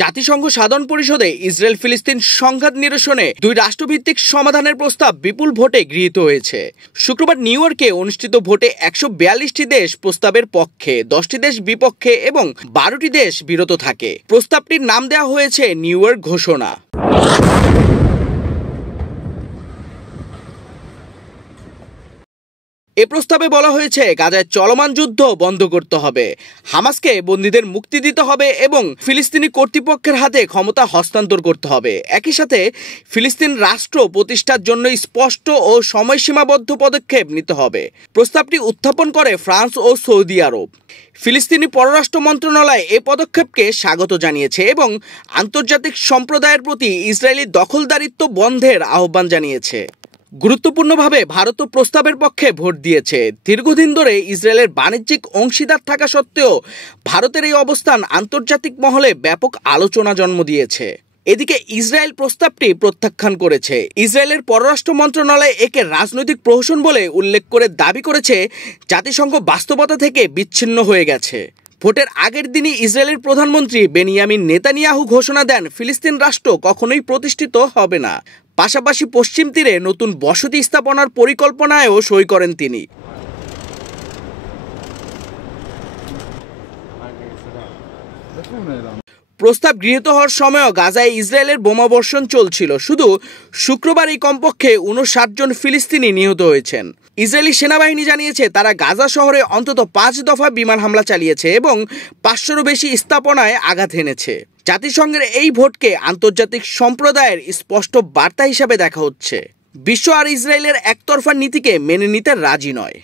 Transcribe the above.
জাতিসংঘ সাধারণ পরিষদে ইসরায়েল ফিলিস্তিন সংঘাত নিরসনে দুই রাষ্ট্রভিত্তিক সমাধানের প্রস্তাব বিপুল ভোটে গৃহীত হয়েছে। শুক্রবার নিউ ইয়র্কে অনুষ্ঠিত ভোটে 142টি দেশ প্রস্তাবের পক্ষে, 10টি দেশ বিপক্ষে এবং 12টি দেশ বিরত থাকে। প্রস্তাবটির নাম দেওয়া হয়েছে নিউ ইয়র্ক ঘোষণা। এ প্রস্তাবে বলা হয়েছে গাজায় চলমান যুদ্ধ বন্ধ করতে হবে, হামাসকে বন্দীদের মুক্তি দিতে হবে এবং ফিলিস্তিনি কর্তৃপক্ষের হাতে ক্ষমতা হস্তান্তর করতে হবে। একই সাথে ফিলিস্তিন রাষ্ট্র প্রতিষ্ঠার জন্য স্পষ্ট ও সময়সীমাবদ্ধ পদক্ষেপ নিতে হবে। প্রস্তাবটি উত্থাপন করে ফ্রান্স ও সৌদি আরব। ফিলিস্তিনি পররাষ্ট্র মন্ত্রণালয় এ পদক্ষেপকে স্বাগত জানিয়েছে এবং আন্তর্জাতিক সম্প্রদায়ের প্রতি ইসরায়েলি দখলদারিত্ব বন্ধের আহ্বান জানিয়েছে। গুরুত্বপূর্ণভাবে ভারতও প্রস্তাবের পক্ষে ভোট দিয়েছে। দীর্ঘদিন ধরে ইসরায়েলের বাণিজ্যিক অংশীদার থাকা সত্ত্বেও ভারতের এই অবস্থান আন্তর্জাতিক মহলে ব্যাপক আলোচনা জন্ম দিয়েছে। এদিকে ইসরায়েল প্রস্তাবটি প্রত্যাখ্যান করেছে। ইসরায়েলের পররাষ্ট্র মন্ত্রণালয় একে রাজনৈতিক প্রহসন বলে উল্লেখ করে দাবি করেছে জাতিসংঘ বাস্তবতা থেকে বিচ্ছিন্ন হয়ে গেছে। ভোটের আগের দিনই ইসরায়েলের প্রধানমন্ত্রী বেনিয়ামিন নেতানিয়াহু ঘোষণা দেন ফিলিস্তিন রাষ্ট্র কখনোই প্রতিষ্ঠিত হবে না। পাশাপাশি পশ্চিম তীরে নতুন বসতি স্থাপনার পরিকল্পনায়ও সই করেন তিনি। প্রস্তাব গৃহীত হওয়ার সময়ও গাজায় ইসরায়েলের বোমাবর্ষণ চলছিল। শুধু শুক্রবারই কমপক্ষে 59 জন ফিলিস্তিনি নিহত হয়েছেন। ইসরায়েলি সেনাবাহিনী জানিয়েছে তারা গাজা শহরে অন্তত 5 দফা বিমান হামলা চালিয়েছে এবং 500-রও বেশি স্থাপনায় আঘাত এনেছে। জাতিসংঘের এই ভোটকে আন্তর্জাতিক সম্প্রদায়ের স্পষ্ট বার্তা হিসাবে দেখা হচ্ছে। বিশ্ব আর ইসরায়েলের একতরফা নীতিকে মেনে নিতে রাজি নয়।